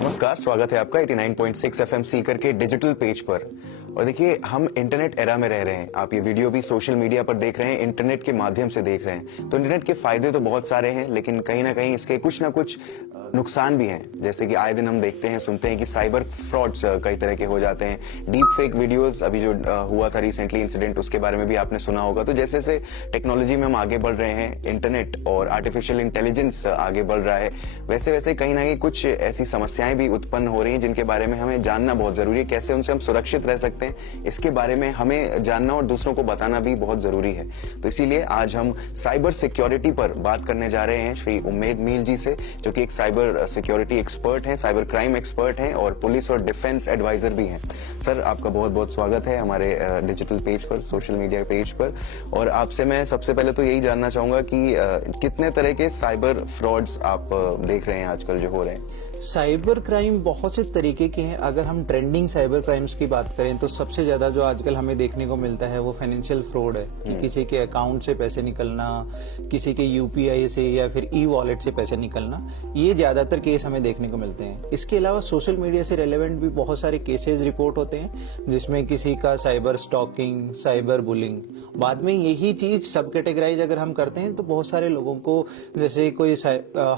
नमस्कार, स्वागत है आपका 89.6 एफएम सीकर के डिजिटल पेज पर। और देखिए, हम इंटरनेट एरा में रह रहे हैं। आप ये वीडियो भी सोशल मीडिया पर देख रहे हैं, इंटरनेट के माध्यम से देख रहे हैं। तो इंटरनेट के फायदे तो बहुत सारे हैं, लेकिन कहीं ना कहीं इसके कुछ ना कुछ नुकसान भी हैं। जैसे कि आए दिन हम देखते हैं, सुनते हैं कि साइबर फ्रॉड्स कई तरह के हो जाते हैं। डीप फेक वीडियोस अभी जो हुआ था रिसेंटली इंसिडेंट, उसके बारे में भी आपने सुना होगा। तो जैसे जैसे टेक्नोलॉजी में हम आगे बढ़ रहे हैं, इंटरनेट और आर्टिफिशियल इंटेलिजेंस आगे बढ़ रहा है, वैसे वैसे कहीं ना कहीं कुछ ऐसी समस्याएं भी उत्पन्न हो रही हैं जिनके बारे में हमें जानना बहुत जरूरी है। कैसे उनसे हम सुरक्षित रह सकते हैं, इसके बारे में हमें जानना और दूसरों को बताना भी बहुत जरूरी है। तो इसीलिए आज हम साइबर सिक्योरिटी पर बात करने जा रहे हैं श्री उम्मेद मील जी से, जो कि एक साइबर सिक्योरिटी एक्सपर्ट हैं, साइबर क्राइम एक्सपर्ट हैं और पुलिस और डिफेंस एडवाइजर भी हैं। सर, आपका बहुत बहुत स्वागत है हमारे डिजिटल पेज पर, सोशल मीडिया पेज पर। और आपसे मैं सबसे पहले तो यही जानना चाहूंगा कि कितने तरह के साइबर फ्रॉड्स आप देख रहे हैं आजकल जो हो रहे हैं। साइबर क्राइम बहुत से तरीके के हैं। अगर हम ट्रेंडिंग साइबर क्राइम्स की बात करें तो सबसे ज्यादा जो आजकल हमें देखने को मिलता है वो फाइनेंशियल फ्रॉड है कि किसी के अकाउंट से पैसे निकलना, किसी के यूपीआई से या फिर ई वॉलेट से पैसे निकलना, ये ज्यादातर केस हमें देखने को मिलते हैं। इसके अलावा सोशल मीडिया से रिलेवेंट भी बहुत सारे केसेस रिपोर्ट होते हैं, जिसमें किसी का साइबर स्टॉकिंग, साइबर बुलिंग। बाद में यही चीज सब कैटेगराइज अगर हम करते हैं तो बहुत सारे लोगों को, जैसे कोई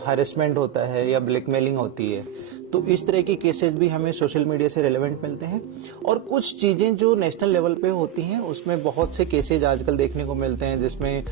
हैरेसमेंट होता है या ब्लैकमेलिंग होती है, तो इस तरह के केसेस भी हमें सोशल मीडिया से रेलेवेंट मिलते हैं। और कुछ चीजें जो नेशनल लेवल पे होती हैं उसमें बहुत से केसेज आजकल देखने को मिलते हैं, जिसमें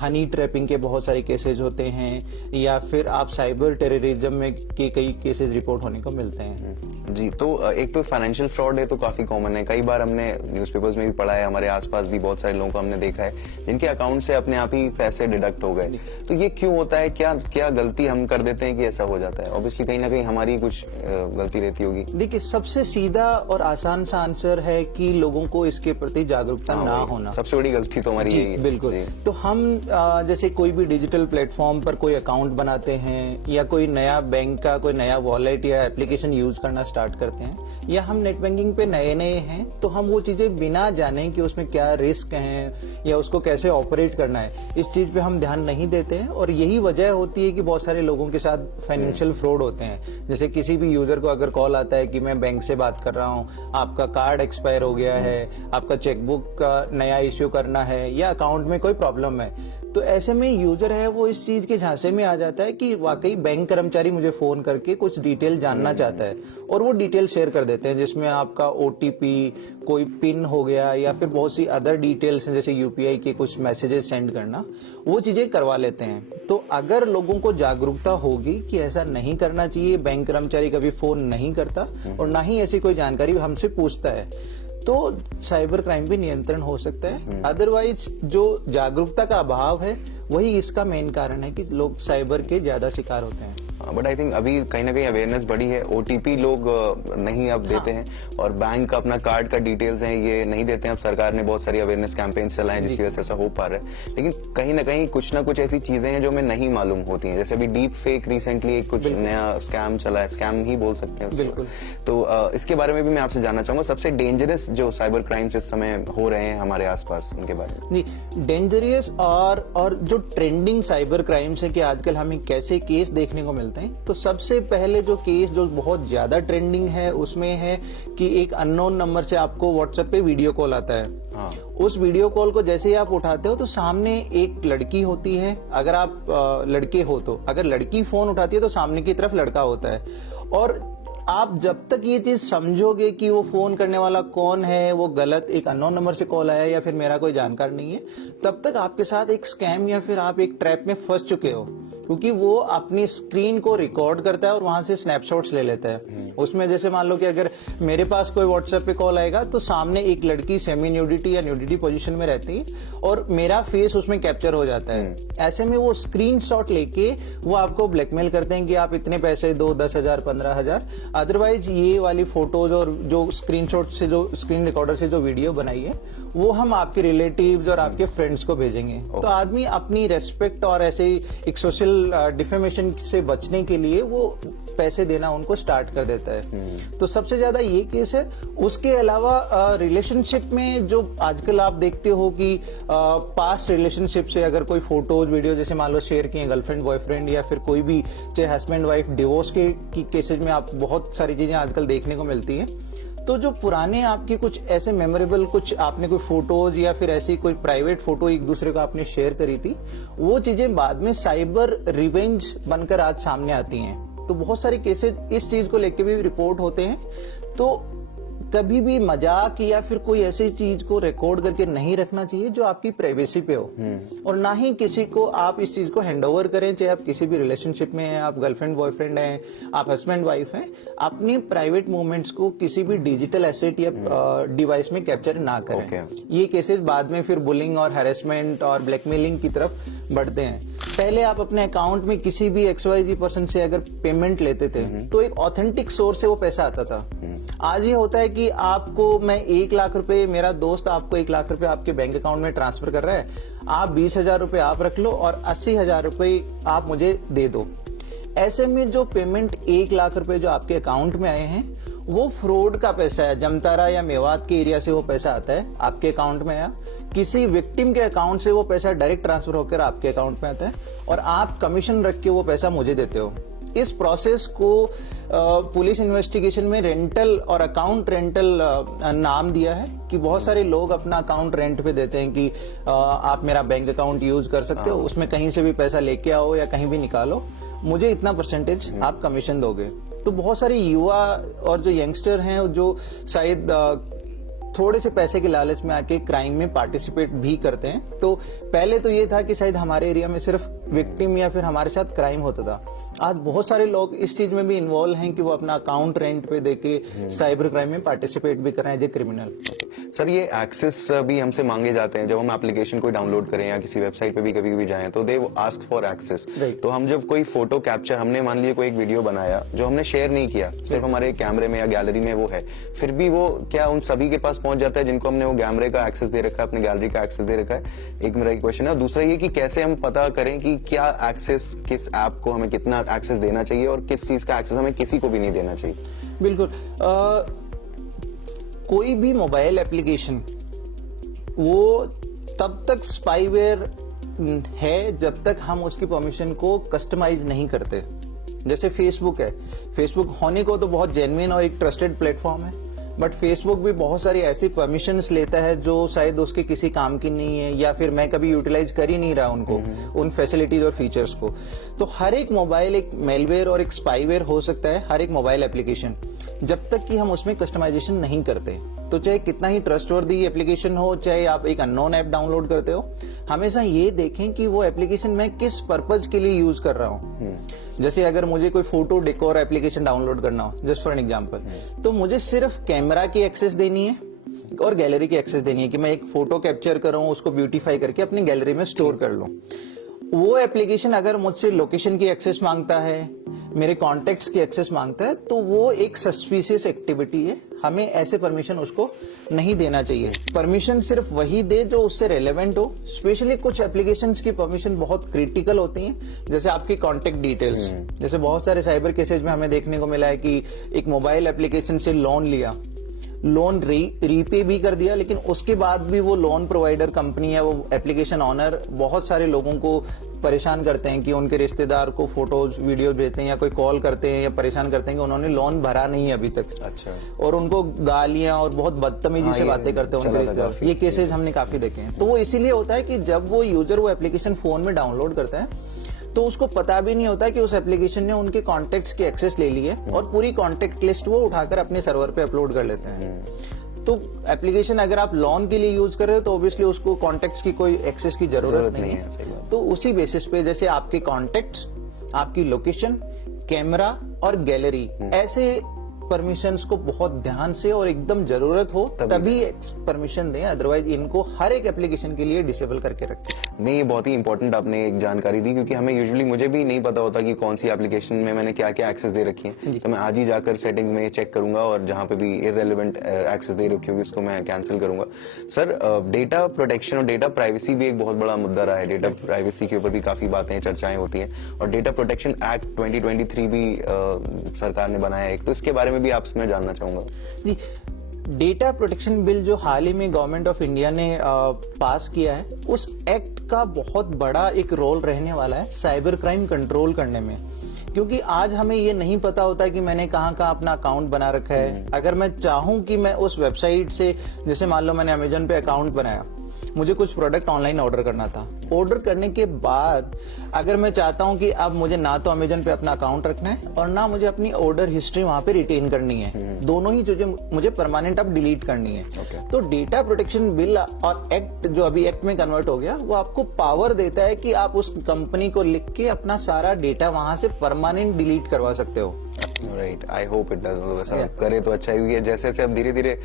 हनी ट्रैपिंग के बहुत सारे केसेज होते हैं, या फिर आप साइबर टेररिज्म में के कई केसेज रिपोर्ट होने को मिलते हैं। जी, तो एक तो फाइनेंशियल फ्रॉड है तो काफी कॉमन है। कई बार हमने न्यूज़पेपर्स में भी पढ़ा है, हमारे आसपास भी बहुत सारे लोगों को हमने देखा है जिनके अकाउंट से अपने आप ही पैसे डिडक्ट हो गए। तो ये क्यों होता है? क्या क्या गलती हम कर देते हैं कि ऐसा हो जाता है? ऑब्वियसली कहीं ना कहीं हमारी कुछ गलती रहती होगी। देखिए, सबसे सीधा और आसान सा आंसर है कि लोगों को इसके प्रति जागरूकता ना होना। सबसे बड़ी गलती तो हमारी यही है। बिल्कुल। तो हम जैसे कोई भी डिजिटल प्लेटफॉर्म पर कोई अकाउंट बनाते हैं, या कोई नया बैंक का कोई नया वॉलेट या एप्लीकेशन यूज करना स्टार्ट करते हैं, या हम नेट बैंकिंग पे नए नए हैं, तो हम वो चीजें बिना जाने कि उसमें क्या रिस्क हैं या उसको कैसे ऑपरेट करना है, इस चीज पे हम ध्यान नहीं देते हैं। और यही वजह होती है कि बहुत सारे लोगों के साथ फाइनेंशियल फ्रॉड होते हैं। जैसे किसी भी यूजर को अगर कॉल आता है कि मैं बैंक से बात कर रहा हूँ, आपका कार्ड एक्सपायर हो गया है, आपका चेकबुक का नया इश्यू करना है, या अकाउंट में कोई प्रॉब्लम है, तो ऐसे में यूजर है वो इस चीज के झांसे में आ जाता है कि वाकई बैंक कर्मचारी मुझे फोन करके कुछ डिटेल जानना चाहता है, और वो डिटेल शेयर कर देते हैं, जिसमें आपका ओटीपी, कोई पिन हो गया, या फिर बहुत सी अदर डिटेल्स जैसे यूपीआई के कुछ मैसेजेस सेंड करना, वो चीजें करवा लेते हैं। तो अगर लोगों को जागरूकता होगी कि ऐसा नहीं करना चाहिए, बैंक कर्मचारी कभी फोन नहीं करता और ना ही ऐसी कोई जानकारी हमसे पूछता है, तो साइबर क्राइम भी नियंत्रण हो सकता है। अदरवाइज जो जागरूकता का अभाव है वही इसका मेन कारण है कि लोग साइबर के ज्यादा शिकार होते हैं। बट आई थिंक अभी कहीं ना कहीं अवेयरनेस बढ़ी है। ओटीपी लोग नहीं अब देते हैं, और बैंक का अपना कार्ड का डिटेल्स हैं ये नहीं देते हैं। अब सरकार ने बहुत सारी अवेयरनेस कैंपेन चलाए जिसकी वजह से ऐसा हो पा रहा है। लेकिन कहीं ना कहीं कुछ ना कुछ ऐसी चीजें हैं जो हमें नहीं मालूम होती हैं। जैसे अभी डीप फेक रिसेंटली एक कुछ नया स्कैम चला है, स्कैम ही बोल सकते हैं उसको। तो इसके बारे में भी मैं आपसे जानना चाहूंगा, सबसे डेंजरस जो साइबर क्राइम्स इस समय हो रहे हैं हमारे आसपास, उनके बारे में। नहीं, डेंजरस और जो ट्रेंडिंग साइबर क्राइम्स है कि आजकल हमें कैसे केस देखने को मिलते हैं, तो सबसे पहले जो केस जो बहुत ज्यादा ट्रेंडिंग है उसमें है कि एक अननोन नंबर से आपको व्हाट्सएप पे वीडियो कॉल आता है। हाँ। उस वीडियो कॉल को जैसे ही आप उठाते हो तो सामने एक लड़की होती है, अगर आप लड़के हो तो, अगर लड़की फोन उठाती है तो सामने की तरफ लड़का होता है। और आप जब तक ये चीज समझोगे कि वो फोन करने वाला कौन है, वो गलत एक अननोन नंबर से कॉल आया या फिर मेरा कोई जानकार नहीं है, तब तक आपके साथ एक स्कैम या फिर आप एक ट्रैप में फंस चुके हो। क्योंकि वो अपनी स्क्रीन को रिकॉर्ड करता है और वहां से स्नैपशॉट्स ले लेता है। उसमें जैसे मान लो कि अगर मेरे पास कोई व्हाट्सएप पे कॉल आएगा तो सामने एक लड़की सेमी न्यूडिटी या न्यूडिटी पोजीशन में रहती है और मेरा फेस उसमें कैप्चर हो जाता है। ऐसे में वो स्क्रीनशॉट लेके वो आपको ब्लैकमेल करते हैं कि आप इतने पैसे दो, 10,000, 15,000। अदरवाइज ये वाली फोटोज और जो स्क्रीनशॉट से, जो स्क्रीन रिकॉर्डर से जो वीडियो बनाई है, वो हम आपके रिलेटिव्स और आपके फ्रेंड्स को भेजेंगे। तो आदमी अपनी रेस्पेक्ट और ऐसे ही एक सोशल डिफेमेशन से बचने के लिए वो पैसे देना उनको स्टार्ट कर देता है। तो सबसे ज्यादा ये केस है। उसके अलावा रिलेशनशिप में जो आजकल आप देखते हो कि पास्ट रिलेशनशिप से अगर कोई फोटोज वीडियो जैसे मान लो शेयर किए गर्लफ्रेंड बॉयफ्रेंड या फिर कोई भी चाहे हस्बैंड वाइफ डिवोर्स के केसेज में आप बहुत सारी चीजें आजकल देखने को मिलती है। तो जो पुराने आपके कुछ ऐसे मेमोरेबल कुछ आपने कोई फोटोज या फिर ऐसी कोई प्राइवेट फोटो एक दूसरे को आपने शेयर करी थी, वो चीजें बाद में साइबर रिवेंज बनकर आज सामने आती हैं। तो बहुत सारे केसेज इस चीज को लेकर भी रिपोर्ट होते हैं। तो कभी भी मजाक या फिर कोई ऐसी चीज को रिकॉर्ड करके नहीं रखना चाहिए जो आपकी प्राइवेसी पे हो, और ना ही किसी को आप इस चीज को हैंडओवर करें, चाहे आप किसी भी रिलेशनशिप में हैं, आप गर्लफ्रेंड बॉयफ्रेंड हैं, आप हस्बैंड वाइफ हैं, अपनी प्राइवेट मूवमेंट्स को किसी भी डिजिटल एसेट या डिवाइस में कैप्चर ना करें। ये केसेस बाद में फिर बुलिंग और हैरेसमेंट और ब्लैकमेलिंग की तरफ बढ़ते हैं। पहले आप अपने अकाउंट में किसी भी XYZ पर्सन से अगर पेमेंट लेते थे तो एक ऑथेंटिक सोर्स से वो पैसा आता था। आज ये होता है कि आपको मैं 1 लाख रुपए, मेरा दोस्त आपको 1 लाख रुपए आपके बैंक अकाउंट में ट्रांसफर कर रहा है, आप 20,000 रुपए आप रख लो और 80,000 रुपए आप मुझे दे दो। ऐसे में जो पेमेंट 1 लाख रुपए जो आपके अकाउंट में आए हैं वो फ्रॉड का पैसा है। जमतारा या मेवात के एरिया से वो पैसा आता है, आपके अकाउंट में आया, किसी विक्टिम के अकाउंट से वो पैसा डायरेक्ट ट्रांसफर होकर आपके अकाउंट में आता है और आप कमीशन रख के वो पैसा मुझे देते हो। इस प्रोसेस को पुलिस इन्वेस्टिगेशन में रेंटल और अकाउंट रेंटल नाम दिया है कि बहुत सारे लोग अपना अकाउंट रेंट पे देते हैं कि आप मेरा बैंक अकाउंट यूज कर सकते हो, उसमें कहीं से भी पैसा लेके आओ या कहीं भी निकालो, मुझे इतना परसेंटेज आप कमीशन दोगे। तो बहुत सारे युवा और जो यंगस्टर हैं जो शायद थोड़े से पैसे के लालच में आके क्राइम में पार्टिसिपेट भी करते हैं। तो पहले तो ये था कि शायद हमारे एरिया में सिर्फ विक्टिम या फिर हमारे साथ क्राइम होता था। आज बहुत सारे लोग इस चीज में भी इन्वॉल्व हैं कि वो अपना अकाउंट रेंट पे देके साइबर क्राइम में पार्टिसिपेट भी कर रहे हैं एज ए क्रिमिनल। सर ये एक्सेस भी हमसे मांगे जाते हैं जब हम एप्लीकेशन को डाउनलोड करें या किसी वेबसाइट पे भी कभी कभी जाएं तो दे आस्क फॉर एक्सेस। तो हम जब कोई फोटो कैप्चर, हमने मान लीजिए कोई एक वीडियो बनाया जो हमने शेयर नहीं किया, सिर्फ हमारे कैमरे में या गैलरी में वो है, फिर भी वो क्या उन सभी के पास पहुंच जाता है जिनको हमने वो कैमरे का एक्सेस दे रखा है, अपनी गैलरी का एक्सेस दे रखा है? एक मेरा क्वेश्चन है। और दूसरा ये कि कैसे हम पता करें कि क्या एक्सेस, किस ऐप को हमें कितना एक्सेस देना चाहिए और किस चीज का एक्सेस हमें किसी को भी नहीं देना चाहिए? बिल्कुल, कोई भी मोबाइल एप्लीकेशन वो तब तक स्पाईवेयर है जब तक हम उसकी परमिशन को कस्टमाइज नहीं करते। जैसे फेसबुक है, फेसबुक होने को तो बहुत जेन्युइन और एक ट्रस्टेड प्लेटफॉर्म है, बट फेसबुक भी बहुत सारी ऐसी परमिशंस लेता है जो शायद उसके किसी काम की नहीं है या फिर मैं कभी यूटिलाइज कर ही नहीं रहा उनको, उन फैसिलिटीज और फीचर्स को। तो हर एक मोबाइल एक मेलवेयर और एक स्पाईवेयर हो सकता है, हर एक मोबाइल एप्लीकेशन, जब तक कि हम उसमें कस्टमाइजेशन नहीं करते। तो चाहे कितना ही ट्रस्टवर्दी एप्लीकेशन हो, चाहे आप एक अननोन ऐप डाउनलोड करते हो, हमेशा ये देखें कि वो एप्लीकेशन मैं किस पर्पज के लिए यूज कर रहा हूँ। जैसे अगर मुझे कोई फोटो डेकोर एप्लीकेशन डाउनलोड करना हो, जस्ट फॉर एन एग्जांपल, तो मुझे सिर्फ कैमरा की एक्सेस देनी है और गैलरी की एक्सेस देनी है कि मैं एक फोटो कैप्चर करूं, उसको ब्यूटीफाई करके अपनी गैलरी में स्टोर कर लूं। वो एप्लीकेशन अगर मुझसे लोकेशन की एक्सेस मांगता है, मेरे कॉन्टेक्ट्स की एक्सेस मांगता है, तो वो एक सस्पिशियस एक्टिविटी है, हमें ऐसे परमिशन उसको नहीं देना चाहिए। परमिशन सिर्फ वही दे जो उससे रेलेवेंट हो। स्पेशली कुछ एप्लीकेशंस की परमिशन बहुत क्रिटिकल होती हैं, जैसे आपकी कॉन्टेक्ट डिटेल्स। जैसे बहुत सारे साइबर केसेज में हमें देखने को मिला है कि एक मोबाइल एप्लीकेशन से लोन लिया, लोन रीपे भी कर दिया, लेकिन उसके बाद भी वो लोन प्रोवाइडर कंपनी या वो एप्लीकेशन ऑनर बहुत सारे लोगों को परेशान करते हैं कि उनके रिश्तेदार को फोटोज वीडियो भेजते हैं या कोई कॉल करते हैं या परेशान करते हैं कि उन्होंने लोन भरा नहीं है अभी तक। अच्छा। और उनको गालियां और बहुत बदतमीजी से बातें करते हैं उनके रिश्तेदार। ये केसेज हमने काफी देखे हैं। तो वो इसीलिए होता है कि जब वो यूजर वो एप्लीकेशन फोन में डाउनलोड करता है तो उसको पता भी नहीं होता कि उस एप्लीकेशन ने उनके कॉन्टेक्ट्स की एक्सेस ले ली है और पूरी कॉन्टेक्ट लिस्ट वो उठाकर अपने सर्वर पे अपलोड कर लेते हैं। तो एप्लीकेशन अगर आप लोन के लिए यूज कर रहे हो तो ऑब्वियसली उसको कॉन्टेक्ट्स की कोई एक्सेस की जरूरत नहीं है। तो उसी बेसिस पे जैसे आपके कॉन्टेक्ट्स, आपकी लोकेशन, कैमरा और गैलरी, ऐसे परमिशंस को बहुत ध्यान से और एकदम जरूरत हो तभी परमिशन दें, अदरवाइज इनको हर एक एप्लीकेशन के लिए डिसेबल करके रखें। नहीं, ये बहुत ही इंपॉर्टेंट आपने एक जानकारी दी, क्योंकि हमें यूजुअली, मुझे भी नहीं पता होता कि कौन सी एप्लीकेशन में मैंने क्या क्या एक्सेस दे रखी है। तो मैं आज ही जाकर सेटिंग्स में चेक करूंगा और जहां पे भी इररेलेवेंट एक्सेस दे रखी होगी उसको मैं कैंसिल करूंगा। सर, डेटा प्रोटेक्शन और डेटा प्राइवेसी भी एक बहुत बड़ा मुद्दा रहा है। डेटा प्राइवेसी के ऊपर भी काफी बातें, चर्चाएं होती हैं, और डेटा प्रोटेक्शन एक्ट 2023 भी सरकार ने बनाया है, तो इसके बारे में भी आपसे मैं जानना चाहूंगा। जी, डेटा प्रोटेक्शन बिल जो हाल ही में गवर्नमेंट ऑफ इंडिया ने पास किया है, उस एक्ट का बहुत बड़ा एक रोल रहने वाला है साइबर क्राइम कंट्रोल करने में। क्योंकि आज हमें ये नहीं पता होता है कि मैंने कहाँ कहाँ अपना अकाउंट बना रखा है। अगर मैं चाहूं कि मैं उस वेबसाइट से, जैसे मान लो मैंने अमेजन पे अकाउंट बनाया, मुझे कुछ प्रोडक्ट ऑनलाइन ऑर्डर करना था, ऑर्डर करने के बाद अगर मैं चाहता हूं कि अब मुझे ना तो अमेजन पे अपना अकाउंट रखना है और ना मुझे अपनी ऑर्डर हिस्ट्री वहां पे रिटेन करनी है, दोनों ही चीजें मुझे परमानेंट अब डिलीट करनी है। तो डेटा प्रोटेक्शन बिल और एक्ट जो अभी एक्ट में कन्वर्ट हो गया, वो आपको पावर देता है कि आप उस कंपनी को लिख के अपना सारा डेटा वहां से परमानेंट डिलीट करवा सकते हो। Right, I hope it does. वैसा करे तो अच्छा ही है। जैसे जैसे अब धीरे धीरे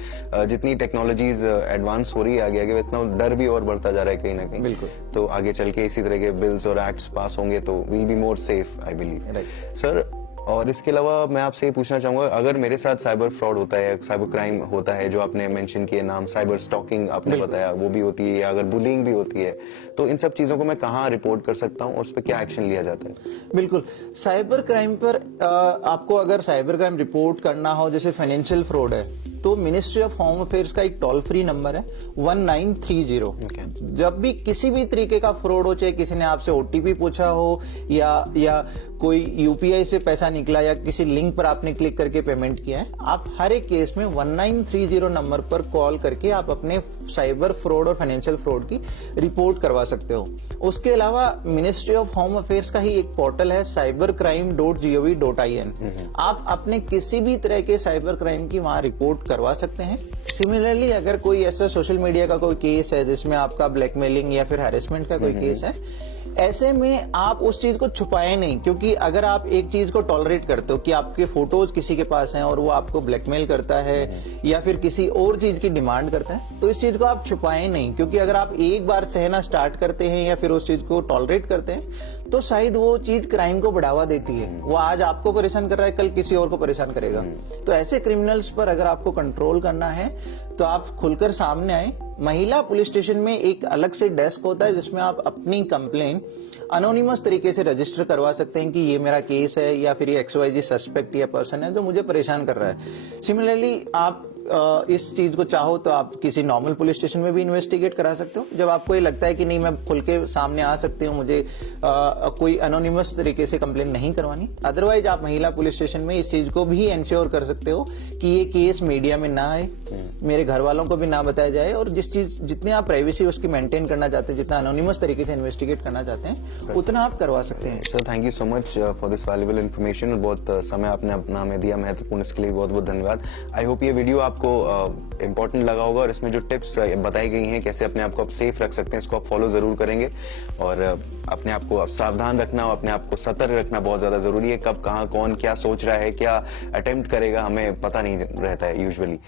जितनी टेक्नोलॉजीज एडवांस हो रही है आगे आगे, उतना डर भी और बढ़ता जा रहा है कहीं ना कहीं। बिल्कुल। तो आगे चल के इसी तरह के बिल्स और एक्ट्स पास होंगे तो will be more safe, I believe. Right sir, और इसके अलावा मैं आपसे ये पूछना चाहूंगा, अगर मेरे साथ साइबर फ्रॉड होता है, साइबर क्राइम होता है, जो आपने मेंशन किए नाम, साइबर स्टॉकिंग आपने बताया, वो भी होती है, या अगर बुलिंग भी होती है, तो इन सब चीजों को मैं कहाँ रिपोर्ट कर सकता हूँ और उस पर क्या एक्शन लिया जाता है? बिल्कुल, साइबर क्राइम पर आपको अगर साइबर क्राइम रिपोर्ट करना हो, जैसे फाइनेंशियल फ्रॉड है, तो मिनिस्ट्री ऑफ होम अफेयर्स का एक टोल फ्री नंबर है 1930। जब भी किसी भी तरीके का फ्रॉड हो, चाहे किसी ने आपसे ओटीपी पूछा हो या कोई यूपीआई से पैसा निकला या किसी लिंक पर आपने क्लिक करके पेमेंट किया है, आप हर एक केस में 1930 नंबर पर कॉल करके आप अपने साइबर फ्रॉड और फाइनेंशियल फ्रॉड की रिपोर्ट करवा सकते हो। उसके अलावा मिनिस्ट्री ऑफ होम अफेयर्स का ही एक पोर्टल है cybercrime.gov.in। आप अपने किसी भी तरह के साइबर क्राइम की वहां रिपोर्ट करवा सकते हैं। सिमिलरली, अगर कोई ऐसा सोशल मीडिया का कोई केस है जिसमें आपका ब्लैकमेलिंग या फिर हैरेसमेंट का कोई केस है, ऐसे में आप उस चीज को छुपाएं नहीं, क्योंकि अगर आप एक चीज को टॉलरेट करते हो कि आपके फोटोज किसी के पास हैं और वो आपको ब्लैकमेल करता है या फिर किसी और चीज की डिमांड करता है, तो इस चीज को आप छुपाएं नहीं। क्योंकि अगर आप एक बार सहना स्टार्ट करते हैं या फिर उस चीज को टॉलरेट करते हैं, तो शायद वो चीज क्राइम को बढ़ावा देती है। वो आज आपको परेशान कर रहा है, कल किसी और को परेशान करेगा। तो ऐसे क्रिमिनल्स पर अगर आपको कंट्रोल करना है तो आप खुलकर सामने आए। महिला पुलिस स्टेशन में एक अलग से डेस्क होता है जिसमें आप अपनी कंप्लेन अनोनिमस तरीके से रजिस्टर करवा सकते हैं कि ये मेरा केस है या फिर ये XYZ सस्पेक्ट या पर्सन है जो मुझे परेशान कर रहा है। सिमिलरली, आप इस चीज को चाहो तो आप किसी नॉर्मल पुलिस स्टेशन में भी इन्वेस्टिगेट करा सकते हो। जब आपको ये लगता है कि नहीं, मैं खुल के सामने आ सकती हूँ, मुझे कोई अनोनिमस तरीके से कंप्लेन नहीं करवानी, अदरवाइज आप महिला पुलिस स्टेशन में इस चीज को भी इंश्योर कर सकते हो कि ये केस मीडिया में ना आए, मेरे घर वालों को भी ना बताया जाए, और जितने आप प्राइवेसी उसकी मेंटेन करना चाहते हैं, जितना अनोनिमस तरीके से इन्वेस्टिगेट करना चाहते हैं, उतना आप करवा सकते हैं। Sir, thank you so much for this valuable information. बहुत समय आपने अपना हमें दिया महत्वपूर्ण, इसके लिए बहुत बहुत धन्यवाद। आई होप ये वीडियो आपको इंपॉर्टेंट लगा होगा और इसमें जो टिप्स बताई गई हैं कैसे अपने आप को आप सेफ रख सकते हैं, इसको आप फॉलो जरूर करेंगे। और अपने आप को सावधान रखना और अपने आप को सतर्क रखना बहुत ज्यादा जरूरी है। कब, कहाँ, कौन क्या सोच रहा है, क्या अटेम्प्ट करेगा, हमें पता नहीं रहता है यूजुअली।